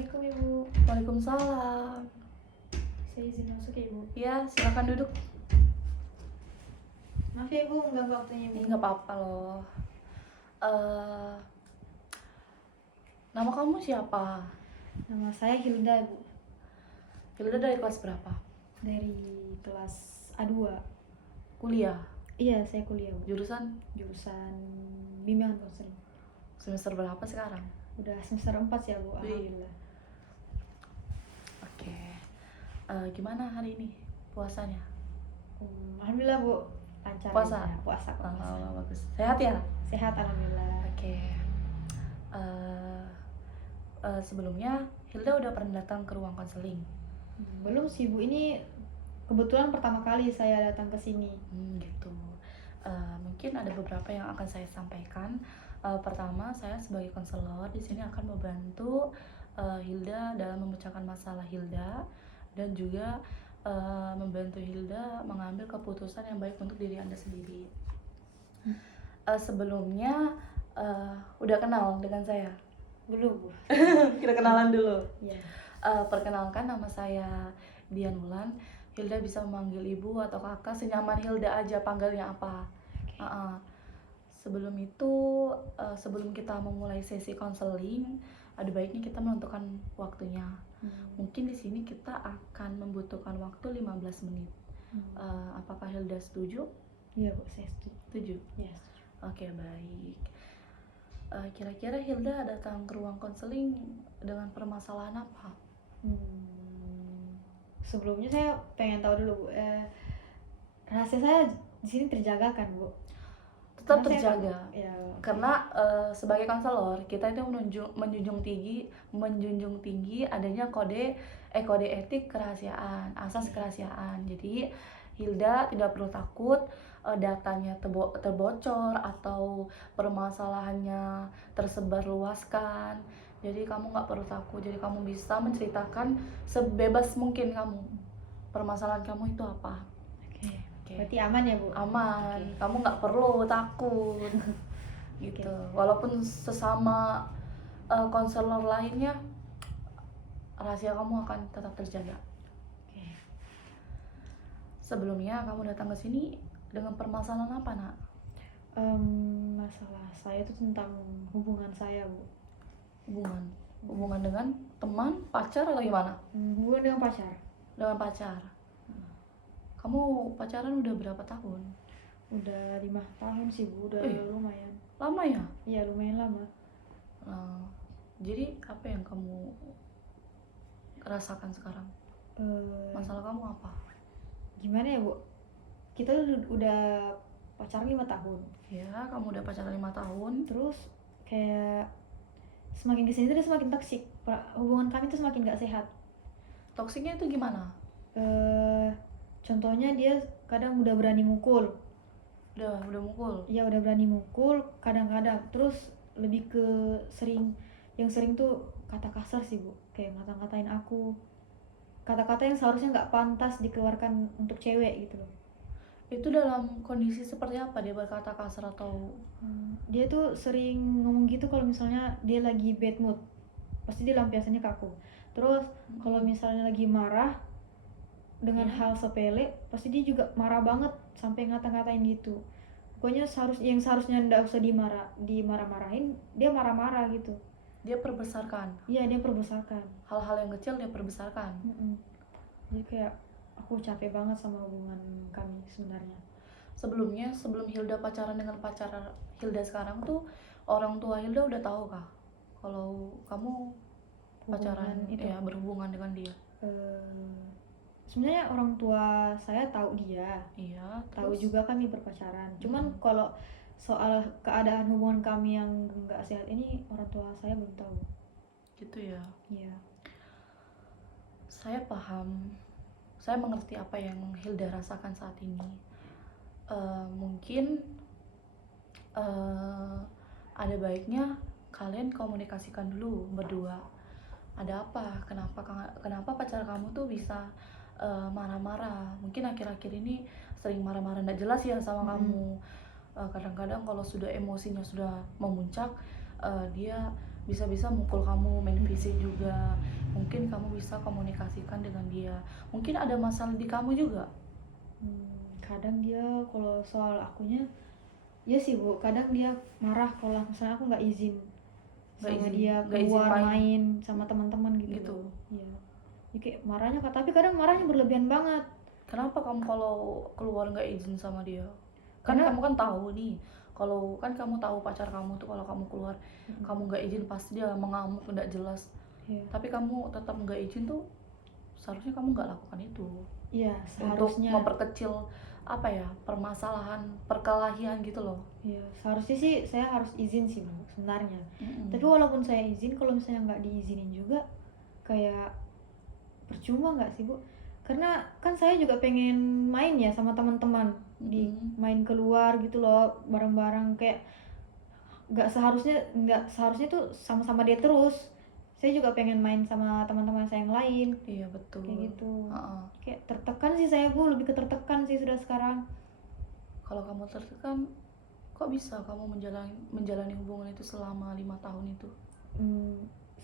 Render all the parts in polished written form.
Assalamualaikum Ibu. Waalaikumsalam. Saya izin masuk ya Ibu. Ya, silakan duduk. Maaf ya Ibu, mengganggu waktunya Ibu. Nggak apa-apa loh. Eh, Nama kamu siapa? Nama saya Hilda Ibu. Hilda dari kelas berapa? Dari kelas A2. Kuliah? Iya, saya kuliah Bu. Jurusan? Jurusan bimbingan konseling. Semester berapa sekarang? Udah semester 4 ya Bu, Wih. alhamdulillah. Oke. Gimana hari ini puasanya? Alhamdulillah Bu, lancar. Puasa? Ya. Puasa. Bagus. Sehat ya? Sehat alhamdulillah. Oke. Sebelumnya Hilda udah pernah datang ke ruang konseling? Belum sih Bu, ini kebetulan pertama kali saya datang ke sini. Gitu. Mungkin ada beberapa yang akan saya sampaikan. Pertama, saya sebagai konselor di sini akan membantu Hilda dalam memecahkan masalah Hilda dan juga membantu Hilda mengambil keputusan yang baik untuk diri Anda sendiri. Sebelumnya udah kenal dengan saya? Belum Bu. Kita kenalan dulu. Iya. Perkenalkan, nama saya Dian Wulan. Hilda bisa memanggil ibu atau kakak, senyaman Hilda aja, panggilnya apa. Sebelum itu, sebelum kita memulai sesi konseling, ada baiknya kita menentukan waktunya. Mungkin di sini kita akan membutuhkan waktu 15 menit. Apakah Hilda setuju? Iya Bu, saya setuju. Setuju? Iya, setuju. Oke, baik. Kira-kira Hilda datang ke ruang konseling dengan permasalahan apa? Sebelumnya saya pengen tahu dulu Bu, rahasia saya di sini terjaga kan Bu? Tetap Karena saya terjaga. ya, Karena sebagai konselor kita itu menjunjung tinggi adanya kode etik kerahasiaan, asas kerahasiaan. Jadi Hilda tidak perlu takut datanya terbocor atau permasalahannya tersebar luaskan. Jadi kamu nggak perlu takut. Jadi kamu bisa menceritakan sebebas mungkin kamu permasalahan kamu itu apa. Oke. Berarti aman ya Bu? Aman. Oke. Kamu nggak perlu takut. Gitu. Walaupun sesama konselor lainnya, rahasia kamu akan tetap terjaga. Oke. Sebelumnya kamu datang ke sini dengan permasalahan apa, Nak? Masalah saya itu tentang hubungan saya Bu. Hubungan dengan teman, pacar, atau gimana? Hubungan dengan pacar. Dengan pacar. Kamu pacaran udah berapa tahun? Udah 5 tahun sih Bu, udah lumayan. Lama ya? Iya, lumayan lama. Jadi apa yang kamu rasakan sekarang? Masalah kamu apa? Gimana ya Bu? Kita udah pacaran 5 tahun. Ya, kamu udah pacaran 5 tahun. Terus kayak semakin kesini tuh dia semakin toksik. Hubungan kami tuh semakin gak sehat. Toksiknya itu gimana? Contohnya dia kadang udah berani mukul. Udah mukul? Iya, udah berani mukul kadang-kadang. Terus lebih ke yang sering tuh kata kasar sih Bu. Kayak ngata-ngatain aku. Kata-kata yang seharusnya gak pantas dikeluarkan untuk cewek gitu loh. Itu dalam kondisi seperti apa dia berkata kasar atau? Dia tuh sering ngomong gitu kalau misalnya dia lagi bad mood. Pasti dia lampiasannya ke aku. Terus kalau misalnya lagi marah dengan hal sepele, pasti dia juga marah banget sampai ngata-ngatain gitu. Pokoknya yang seharusnya nggak usah dimarah-marahin, dia marah-marah gitu. Dia perbesarkan? Iya, dia perbesarkan. Hal-hal yang kecil dia perbesarkan? Jadi kayak aku capek banget sama hubungan kami sebenarnya. Sebelum Hilda pacaran dengan pacar Hilda sekarang tuh, orang tua Hilda udah tahu kah kalau kamu pacaran itu? Ya, berhubungan dengan dia? Sebenarnya orang tua saya tahu dia. Iya. Tahu juga kami berpacaran. Cuman kalau soal keadaan hubungan kami yang nggak sehat ini orang tua saya belum tahu. Gitu ya? Iya. Saya paham. Saya mengerti apa yang Hilda rasakan saat ini. Mungkin ada baiknya kalian komunikasikan dulu berdua. Ada apa? Kenapa pacar kamu tuh bisa marah-marah? Mungkin akhir-akhir ini sering marah-marah nggak jelas ya sama kamu. Kadang-kadang kalau sudah emosinya sudah memuncak, dia bisa-bisa mukul kamu, main fisik juga. Mungkin kamu bisa komunikasikan dengan dia. Mungkin ada masalah di kamu juga. Kadang dia kalau soal akunya, ya sih Bu, kadang dia marah kalau misalnya aku nggak izin sama dia nggak izin keluar main. main sama teman-teman gitu. Gitu. loh. Iya. Ya, kayak marahnya tapi kadang marahnya berlebihan banget. Kenapa kamu kalau keluar nggak izin sama dia? Kan Karena kamu kan tahu nih, kalau kan kamu tahu pacar kamu tuh kalau kamu keluar, kamu nggak izin pasti dia mengamuk nggak jelas. Iya. Tapi kamu tetap nggak izin tuh, seharusnya kamu nggak lakukan itu. Iya, Untuk seharusnya. memperkecil apa ya, permasalahan, perkelahian gitu loh. Iya, seharusnya sih saya harus izin sih Bu, sebenarnya. Mm-mm. Tapi walaupun saya izin, kalau misalnya nggak diizinin juga, kayak percuma nggak sih Bu? Karena kan saya juga pengen main ya sama teman-teman, main keluar gitu loh, bareng-bareng, kayak nggak seharusnya tuh sama-sama dia terus. Saya juga pengen main sama teman-teman saya yang lain, Iya betul. kayak gitu. Ha-ha. Kayak tertekan sih saya Bu, lebih ke tertekan sih sudah sekarang. Kalau kamu tertekan, kok bisa kamu menjalani hubungan itu selama 5 tahun itu?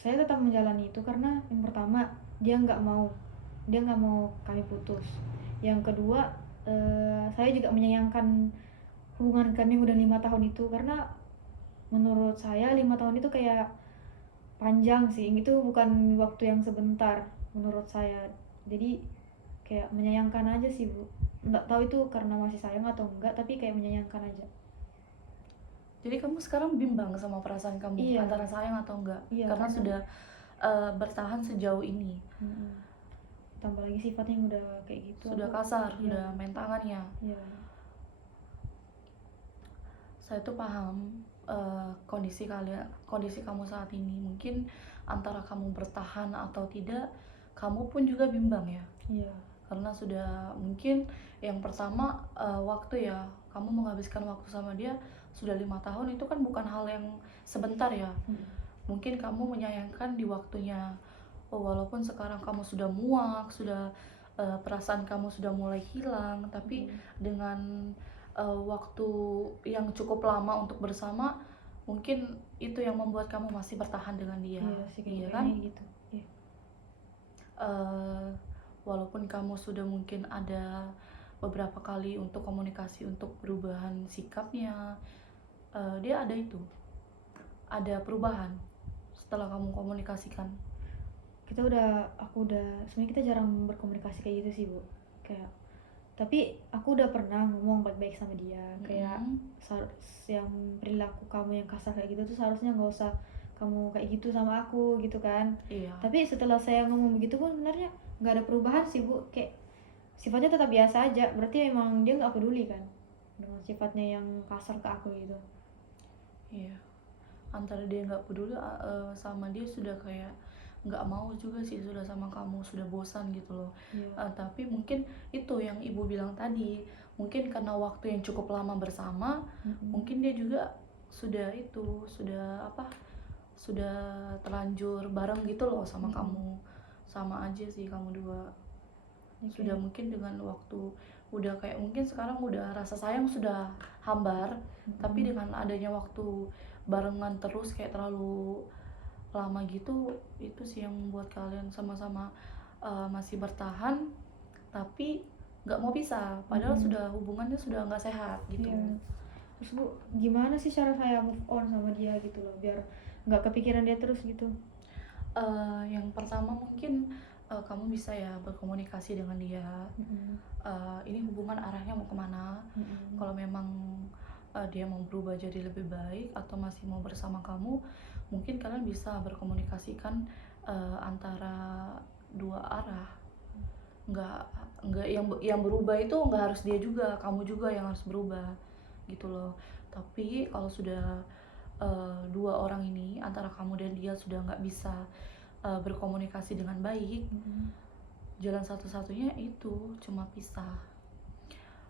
Saya tetap menjalani itu karena yang pertama dia nggak mau kami putus. Yang kedua, saya juga menyayangkan hubungan kami yang udah 5 tahun itu, karena menurut saya 5 tahun itu kayak panjang sih, itu bukan waktu yang sebentar menurut saya. Jadi kayak menyayangkan aja sih Bu, nggak tahu itu karena masih sayang atau enggak, tapi kayak menyayangkan aja. Jadi kamu sekarang bimbang sama perasaan kamu, Iya. antara sayang atau enggak? Iya, Karena karena sudah bertahan sejauh ini. Tambah lagi sifatnya yang udah kayak gitu, Sudah aku- kasar, Iya. sudah main tangannya. Iya. Saya tuh paham kondisi kamu saat ini. Mungkin antara kamu bertahan atau tidak, kamu pun juga bimbang ya. Iya. Karena sudah mungkin yang pertama waktu ya, kamu menghabiskan waktu sama dia sudah 5 tahun, itu kan bukan hal yang sebentar ya. Mungkin kamu menyayangkan di waktunya. Walaupun sekarang kamu sudah muak, sudah perasaan kamu sudah mulai hilang, tapi dengan waktu yang cukup lama untuk bersama, mungkin itu yang membuat kamu masih bertahan dengan dia. Iya sih, Iya kayaknya kan? gitu. Iya. Walaupun kamu sudah mungkin ada beberapa kali untuk komunikasi untuk perubahan sikapnya, dia ada perubahan setelah kamu komunikasikan. Aku udah sebenarnya kita jarang berkomunikasi kayak gitu sih Bu, kayak tapi aku udah pernah ngomong baik-baik sama dia, kayak yang perilaku kamu yang kasar kayak gitu tuh seharusnya nggak usah kamu kayak gitu sama aku gitu kan. Iya. Tapi setelah saya ngomong begitu pun sebenarnya nggak ada perubahan sih Bu, kayak sifatnya tetap biasa aja. Berarti memang dia nggak peduli kan dengan sifatnya yang kasar ke aku gitu. Iya, antara dia nggak peduli sama dia sudah kayak nggak mau juga sih, sudah sama kamu, sudah bosan gitu loh. Iya. Tapi mungkin itu yang ibu bilang tadi, mungkin karena waktu yang cukup lama bersama, mungkin dia juga sudah terlanjur bareng gitu loh sama kamu. Sama aja sih kamu dua. Sudah mungkin dengan waktu udah kayak mungkin sekarang udah rasa sayang sudah hambar, tapi dengan adanya waktu barengan terus kayak terlalu lama gitu, itu sih yang membuat kalian sama-sama masih bertahan tapi nggak mau pisah, padahal sudah hubungannya sudah nggak sehat gitu. Iya. Terus Bu, gimana sih cara saya move on sama dia gitu loh, biar nggak kepikiran dia terus gitu? Yang pertama mungkin kamu bisa ya berkomunikasi dengan dia. Ini hubungan arahnya mau kemana? Kalau memang dia mau berubah jadi lebih baik atau masih mau bersama kamu, mungkin kalian bisa berkomunikasikan antara dua arah. Nggak yang berubah itu nggak harus dia juga, kamu juga yang harus berubah gitu loh. Tapi kalau sudah dua orang ini, antara kamu dan dia sudah nggak bisa berkomunikasi dengan baik, jalan satu-satunya itu cuma pisah.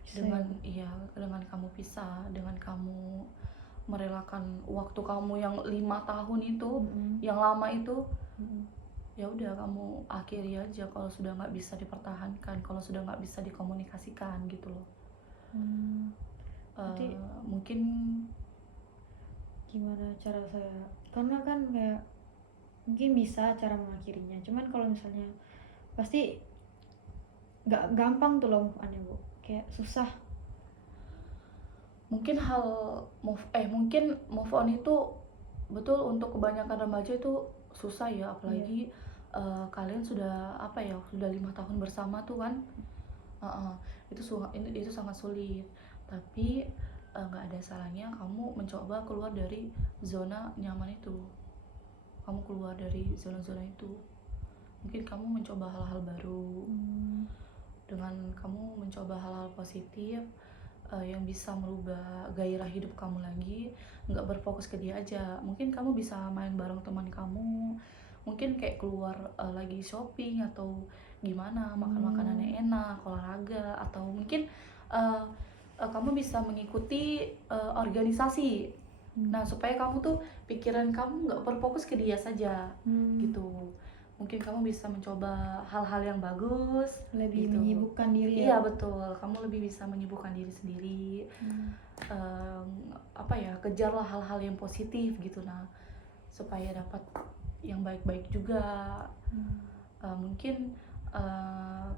Dengan kamu pisah, dengan kamu merelakan waktu kamu yang 5 tahun itu, yang lama itu, ya udah kamu akhiri aja kalau sudah nggak bisa dipertahankan, kalau sudah nggak bisa dikomunikasikan gitu loh. Mungkin gimana cara saya, karena kan kayak mungkin bisa cara mengakhirinya, cuman kalau misalnya pasti nggak gampang tuh loh move on ya Bu, kayak susah. Mungkin mungkin move on itu betul untuk kebanyakan remaja itu susah ya, apalagi kalian sudah apa ya, sudah 5 tahun bersama tuh kan. Heeh, itu sangat sulit. Tapi nggak ada salahnya kamu mencoba keluar dari zona nyaman itu. Kamu keluar dari zona-zona itu. Mungkin kamu mencoba hal-hal baru. Dengan kamu mencoba hal-hal positif yang bisa merubah gairah hidup kamu lagi, nggak berfokus ke dia aja. Mungkin kamu bisa main bareng teman kamu, mungkin kayak keluar lagi shopping atau gimana, makan makanan yang enak, olahraga, atau mungkin kamu bisa mengikuti organisasi. Nah, supaya kamu tuh pikiran kamu nggak berfokus ke dia saja gitu. Mungkin kamu bisa mencoba hal-hal yang bagus, lebih gitu. menyibukkan diri Iya ya. betul, kamu lebih bisa menyibukkan diri sendiri. Apa ya, kejarlah hal-hal yang positif gitu, nah supaya dapat yang baik-baik juga. Mungkin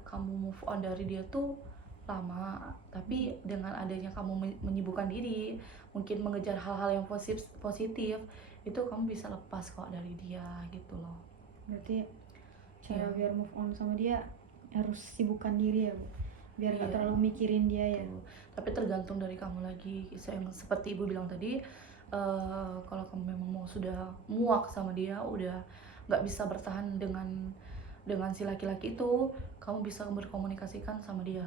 kamu move on dari dia tuh lama, tapi dengan adanya kamu menyibukkan diri, mungkin mengejar hal-hal yang positif, itu kamu bisa lepas kok dari dia gitu loh. Berarti cara Iya. biar move on sama dia harus sibukkan diri ya Bu, biar nggak Iya. terlalu mikirin dia ya. Tuh. Tapi tergantung dari kamu lagi. Seperti ibu bilang tadi, kalau kamu memang mau sudah muak sama dia, udah nggak bisa bertahan dengan si laki-laki itu, kamu bisa berkomunikasikan sama dia.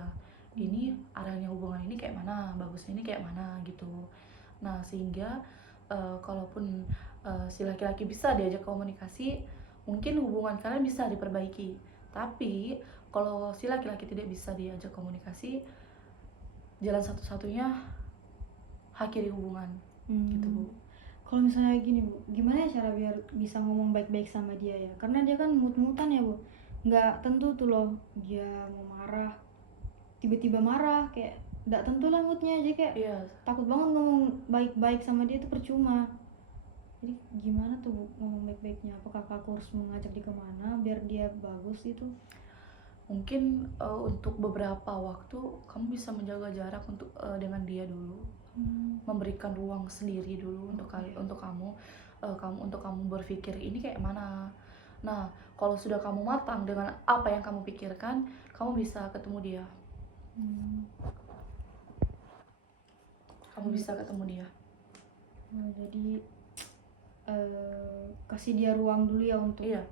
Ini arahnya hubungan ini kayak mana, bagusnya ini kayak mana gitu. Nah sehingga kalaupun si laki-laki bisa diajak komunikasi, mungkin hubungan kalian bisa diperbaiki. Tapi kalau si laki-laki tidak bisa diajak komunikasi, jalan satu-satunya akhiri hubungan gitu Bu. Kalau misalnya gini Bu, gimana ya cara biar bisa ngomong baik-baik sama dia ya, karena dia kan mut-mutan ya Bu, nggak tentu tuh loh dia mau marah, tiba-tiba marah, kayak nggak tentu lah moodnya aja, kayak Iya, takut banget ngomong baik-baik sama dia tuh percuma. Jadi gimana tuh Bu ngomong baik-baiknya, apakah aku harus mengajak dia kemana biar dia bagus gitu? mungkin untuk beberapa waktu kamu bisa menjaga jarak untuk dengan dia dulu, memberikan ruang sendiri dulu untuk kamu, untuk kamu berpikir ini kayak mana. Nah, kalau sudah kamu matang dengan apa yang kamu pikirkan, kamu bisa ketemu dia. Kamu bisa ketemu dia. Jadi kasih dia ruang dulu ya untuk Iya.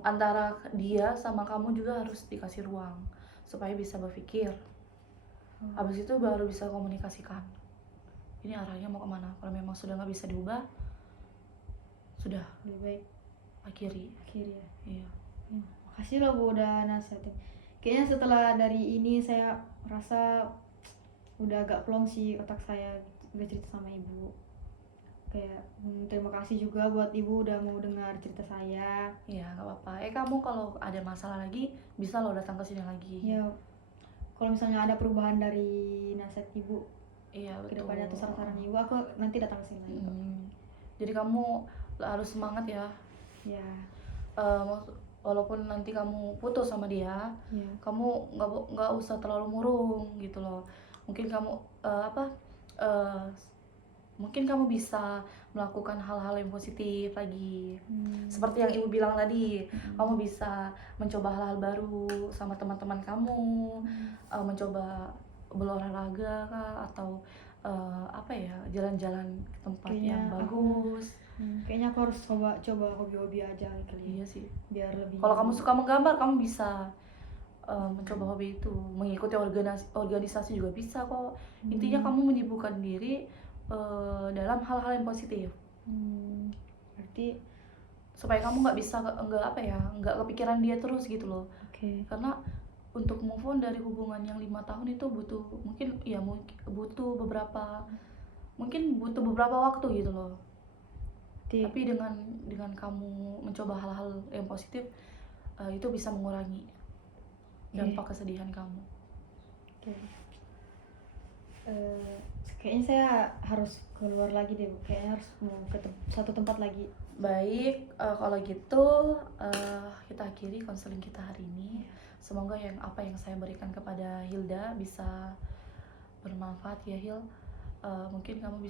Antara dia sama kamu juga harus dikasih ruang supaya bisa berpikir. Habis itu baru bisa komunikasikan. Ini arahnya mau kemana? Kalau memang sudah nggak bisa diubah, sudah lebih baik akhiri. ya. Iya. Makasih loh Bu udah nasihatin. Kayaknya setelah dari ini saya rasa udah agak plong sih otak saya udah cerita sama Ibu. Kayak terima kasih juga buat Ibu udah mau dengar cerita saya. Iya, nggak apa-apa. Kamu kalau ada masalah lagi bisa lo datang ke sini lagi. Ya, kalau misalnya ada perubahan dari nasihat Ibu, Iya betul. kedepannya atau saran-saran Ibu, aku nanti datang ke sini lagi. Jadi kamu harus semangat ya. Ya. Walaupun nanti kamu putus sama dia, kamu nggak usah terlalu murung gitu loh. Mungkin kamu mungkin kamu bisa melakukan hal-hal yang positif lagi. Seperti yang ibu bilang tadi, kamu bisa mencoba hal-hal baru sama teman-teman kamu, mencoba berolahraga kah, atau jalan-jalan ke tempat yang bagus. Kayaknya aku harus coba hobi-hobi aja kali. Iya sih. Biar lebih. Kalau kamu suka menggambar, kamu bisa mencoba hobi itu. Mengikuti organisasi juga bisa kok. Intinya kamu menyibukkan diri dalam hal-hal yang positif. Berarti supaya kamu nggak kepikiran dia terus gitu loh. Karena untuk move on dari hubungan yang 5 tahun itu butuh beberapa waktu gitu loh. Tapi dengan kamu mencoba hal-hal yang positif, itu bisa mengurangi dampak kesedihan kamu. Eh, kayaknya saya harus keluar lagi deh, Bu. Kayaknya harus mau ke satu tempat lagi. Baik, kalau gitu kita akhiri konseling kita hari ini. Semoga apa yang saya berikan kepada Hilda bisa bermanfaat ya, Hil. Mungkin kamu bisa